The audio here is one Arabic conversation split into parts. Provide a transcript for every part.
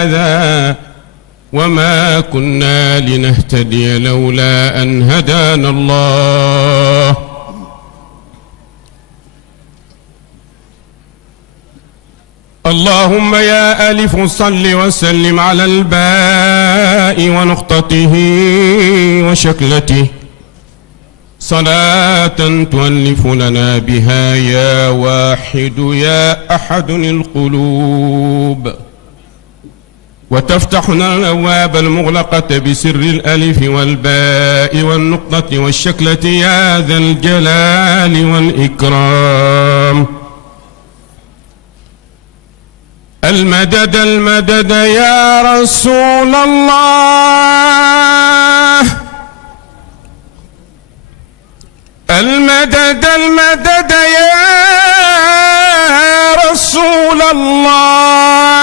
هذا وما كنا لنهتدي لولا أن هدانا الله. اللهم يا ألف صل وسلم على الباء ونقطته وشكلته صلاة تؤلف لنا بها يا واحد يا أحد القلوب، وتفتح لنا الأبواب المغلقة بسر الألف والباء والنقطة والشكلة يا ذا الجلال والإكرام. المدد المدد يا رسول الله، المدد المدد يا رسول الله،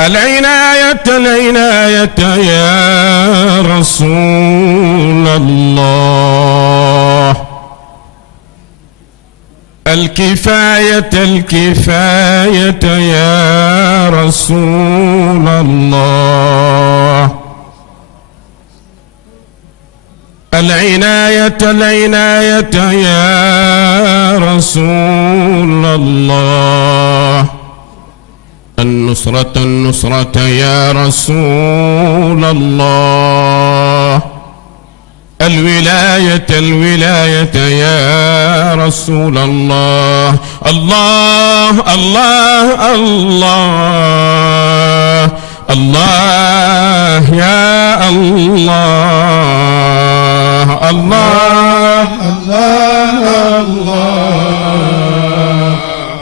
العناية العناية يا رسول الله، الكفاية الكفاية يا رسول الله، العناية العناية يا رسول الله، النصرة النصرة يا رسول الله، الولاية الولاية يا رسول الله. الله الله الله الله يا الله، الله الله الله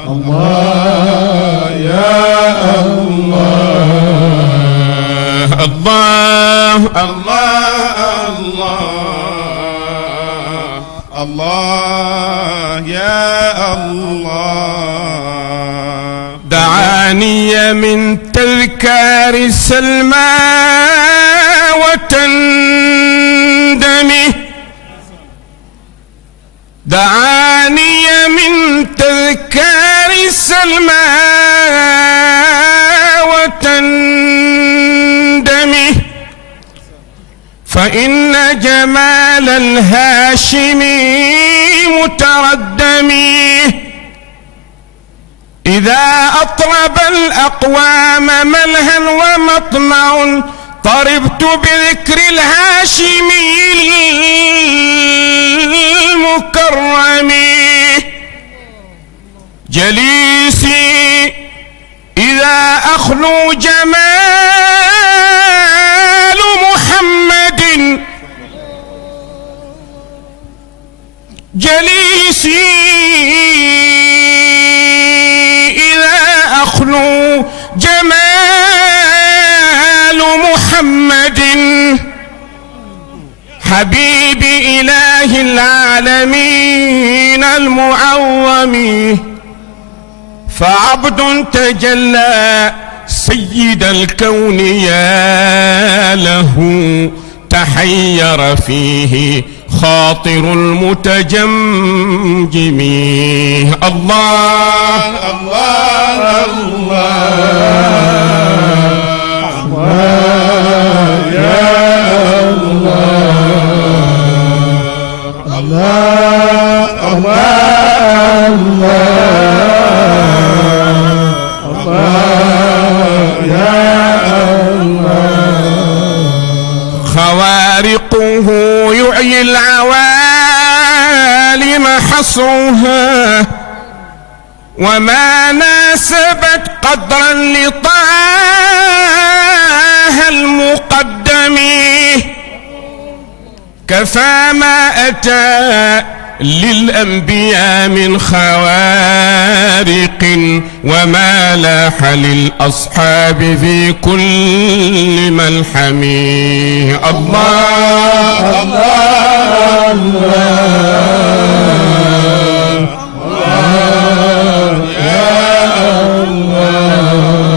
الله يا الله، الله الله الله يا الله. دعاني من تذكار سلمى وتندمي، دعاني من تذكار سلمى وتندمي، فإن جمال الهاشمي متردمي، إذا أطرب الأقوام ملها ومطمع طربت بذكر الهاشمي المكرم، جليسي إذا أخلو جمال محمد، جليسي إذا أخلو جمال محمد، حبيب إله العالمين المعظم، فعبد تجلى سيد الكون يا له تحير فيه خاطر المتجمجم. الله الله الله يا الله، الله الله يا الله. خوارقه يعيي العوالم حصرها، وما ناسبت قدرا لطه المقدم، كفى ما أتى للأنبياء من خوارق، وما لاح للأصحاب في كل ملحم. الله الله الله يا الله،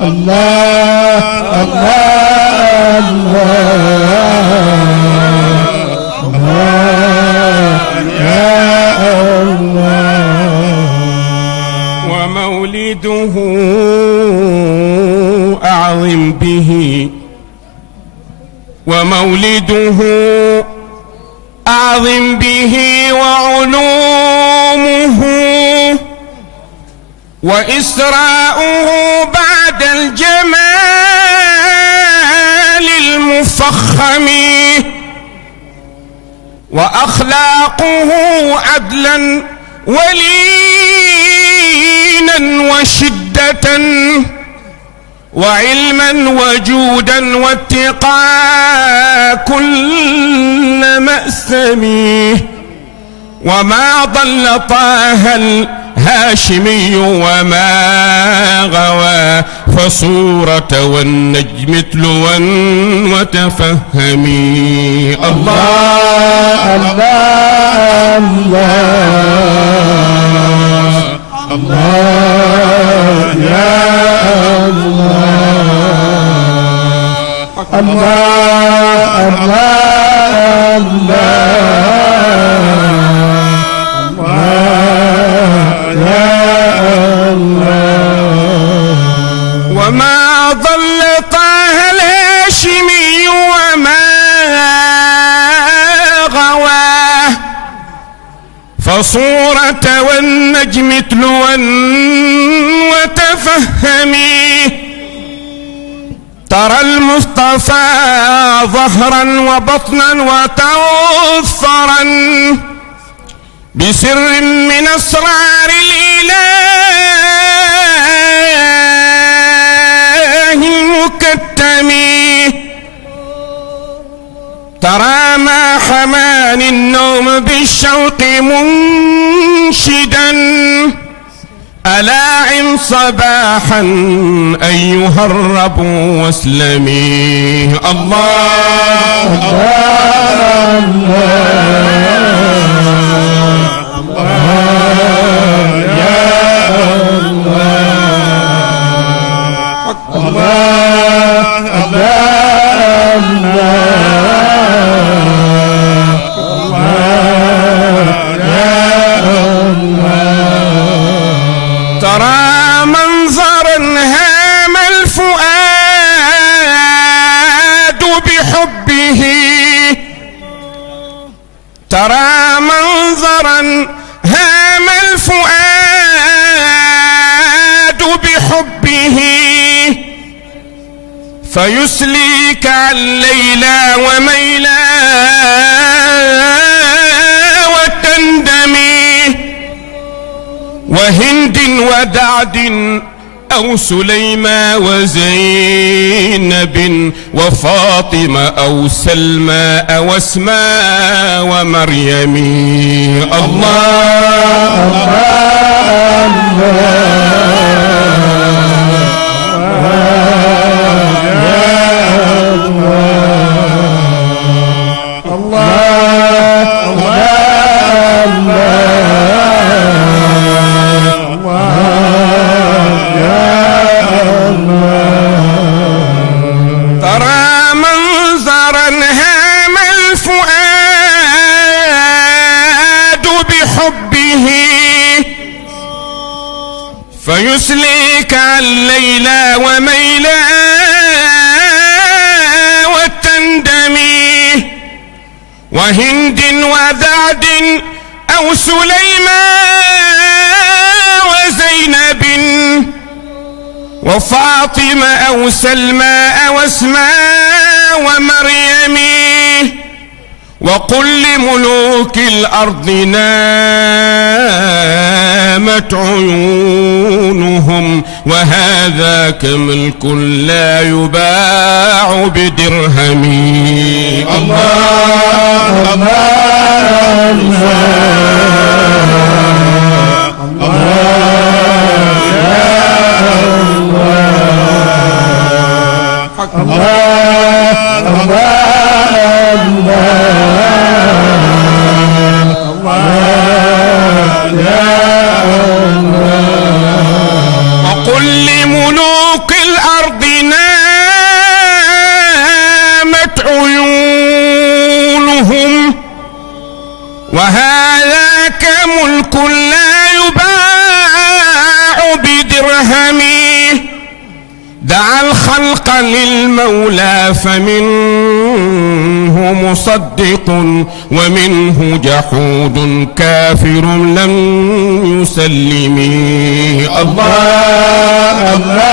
الله الله ومولده أعظم به ومولده أعظم به وعلومه وإسراؤه بعد الجمال المفخم وأخلاقه عدلا ولينا وشدة وعلما وجودا واتقاء كل مأثم وما ضل طه الهاشمي وما غوى فصورة والنجم تلوا وتفهمي الله الله الله الله يا الله الله الله وما ضل طه الهاشمي وما غواه فصورة والنجم تلوا وتفهمي ترى المصطفى ظهرا وبطنا وتوفرا بسر من أسرار الإله المكتم ترى ما حماني النوم بالشوق منشدا ألاعن صباحا أيها الرب واسلمي الله ترى منظرا هام الفؤاد بحبه ترى منظرا هام الفؤاد بحبه فيسليك عن ليلى وميلى وتندمي وهند ودعد أو سليمى وزينب وفاطمة أو سلمى أو أسماء ومريم فيسليك عن ليلى وميلى وتندمي وهند ودعد أو سليمى وزينب وفاطمة أو سلمى أو أسماء ومريم وقل لملوك الأرض نامت عيونهم وهذاك ملك لا يباع بدرهم الله وقل لملوك الأرض نامت عيونهم وهذاك ملك لا يباع للمولى فمنه مصدق ومنه جحود كافر لم يسلم. الله الله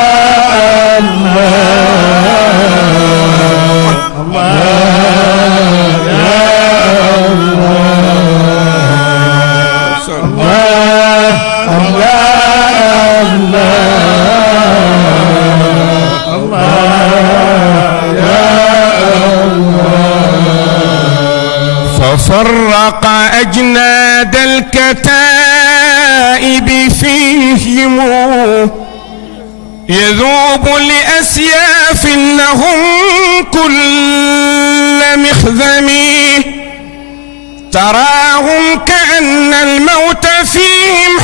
ففرق أجناد الكتائب فيهم يذوب لأسياف لهم كل مخذم. تراهم كأن الموت فيهم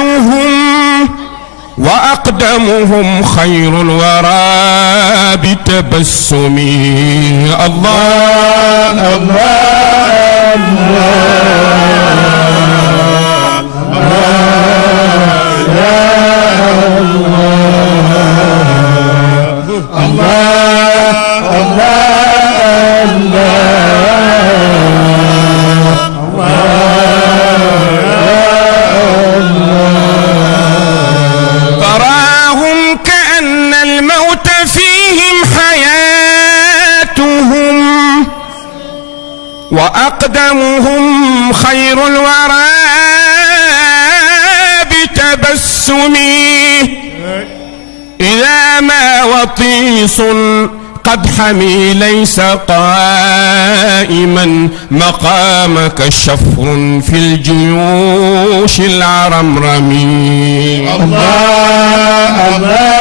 حياتهم وأقدمهم خير الورى بتبسم. الله الله وأقدمهم خير الورى بتبسم. إذا ما وطيس قد حمي ليس قائما مقامك شفر في الجيوش العرمرمي. الله الله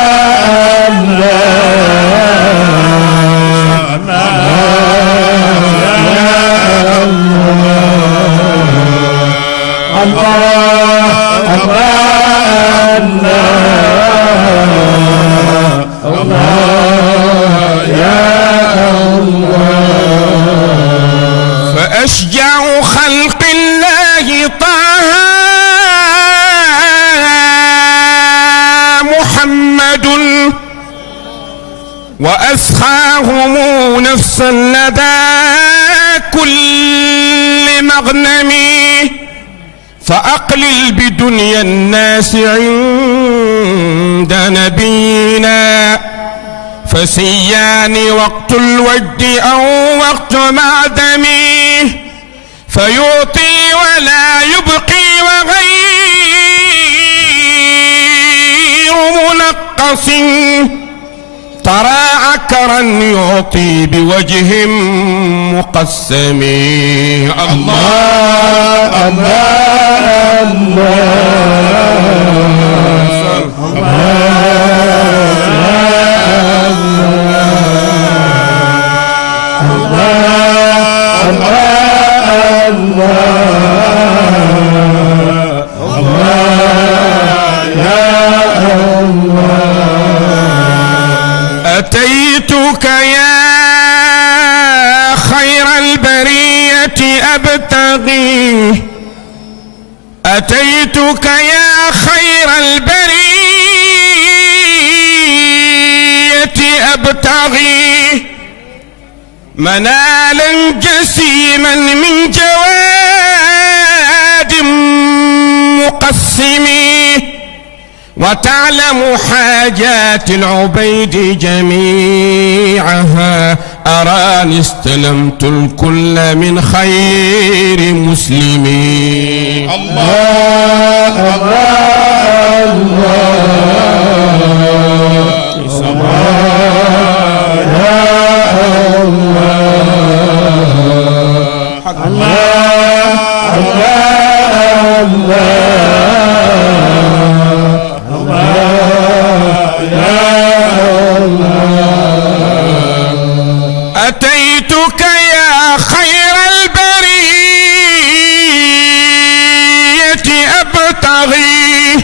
فأشجع خلق الله طه محمد وأسخاهم نفسا لدى كل مغنم. فأقلل بدنيا الناس عند نبينا فسيان وقت الود أو وقت معدمي. فيعطي ولا يبقي وغير منقص. ترى عكرا يعطي بوجه مقسم. الله أتيتك يا خير البرية أبتغي. أتيتك يا خير البرية أبتغي منالا جسيما من جواد مقسم. وتعلم حاجات العبيد جميعها أراني استلمت الكل من خير مسلمين. الله أتيتك يا خير البرية أبتغي.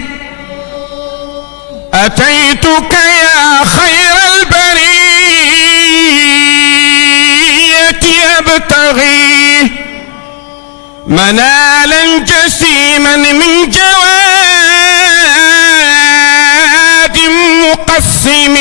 أتيتك يا خير البرية أبتغي منالا جسيما من جواد مقسم.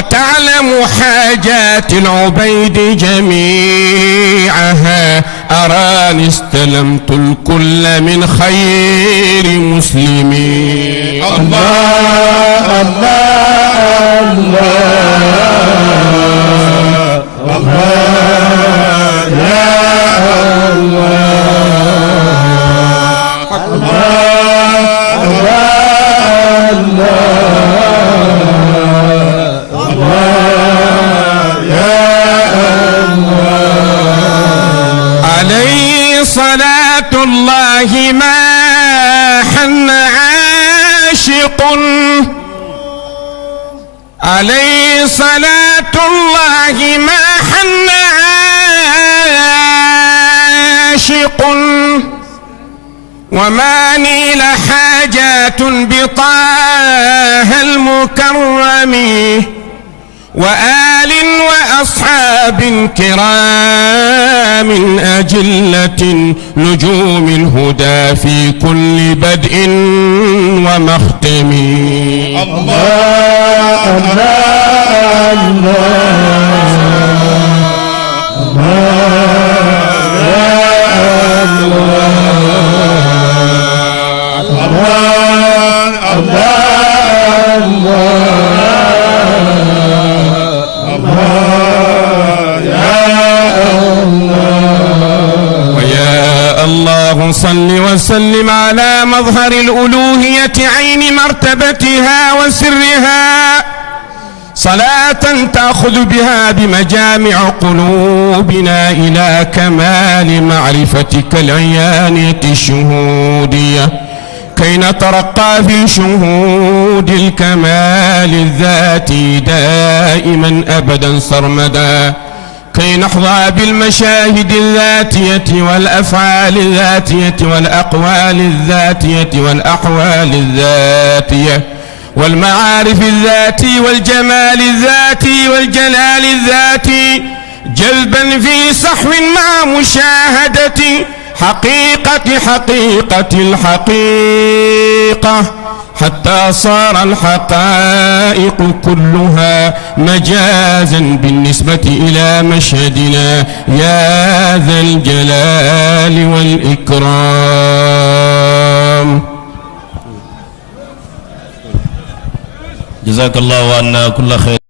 وتعلم حاجات العبيد جميعها. أراني استلمت الكل من خير مسلمين. الله الله الله الله يا الله الله الله يا الله. عليه صلاة الله ما حن عاشق، عليه صلاة الله ما حن عاشق، وما نيل حاجات بطه المكرم، وآل وأصحاب كرام أجلة، نجوم الهدى في كل بدء ومختم. الله الله صل وسلم على مظهر الألوهية عين مرتبتها وسرها، صلاة تأخذ بها بمجامع قلوبنا إلى كمال معرفتك العيانية الشهودية، كي نترقى في شهود الكمال الذاتي دائما أبدا سرمدا، كي نحظى بالمشاهد الذاتية والأفعال الذاتية والأقوال الذاتية والأحوال الذاتية والمعارف الذاتي والجمال الذاتي والجلال الذاتي، جلبا في صحو مع مشاهدة حقيقة الحقيقة، حتى صار الحقائق كلها مجازا بالنسبة إلى مشهدنا يا ذا الجلال والإكرام. جزاك الله عنا كل خير.